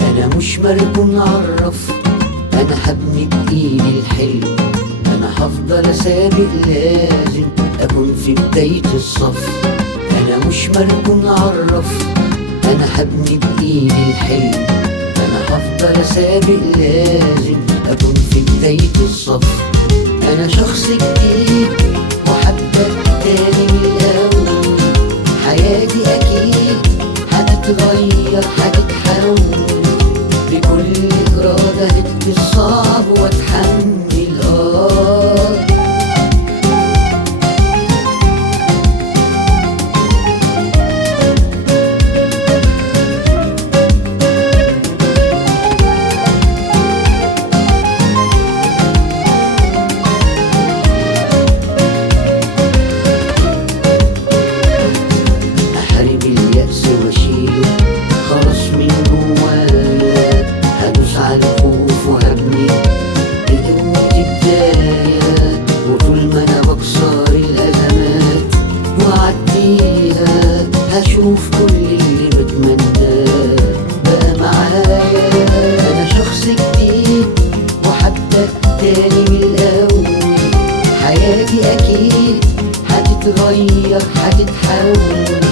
انا مش مركون عالرف، انا هبني بايدي الحلم، انا هفضل اسابق لازم اكون في بداية الصف. انا مش مركون عالرف، انا هبني بايدي الحلم، انا هفضل اسابق لازم اكون في بداية الصف. انا شخص جديد وحبك تاني من الاول، حياتي اكيد هتتغير هتتحول، بكل إرادة هدي الصعب واتحمل أحارب اليأس واشيله خلاص من جوايا، هدوس على الخوف وهبني بقوتي بداية، وطول ما أنا بكسر الأزمات وأعديها هشوف كل اللي بتمناه بقى معايا. أنا شخص جديد وحبك تاني من الأول، حياتي أكيد هتتغير هتتحول،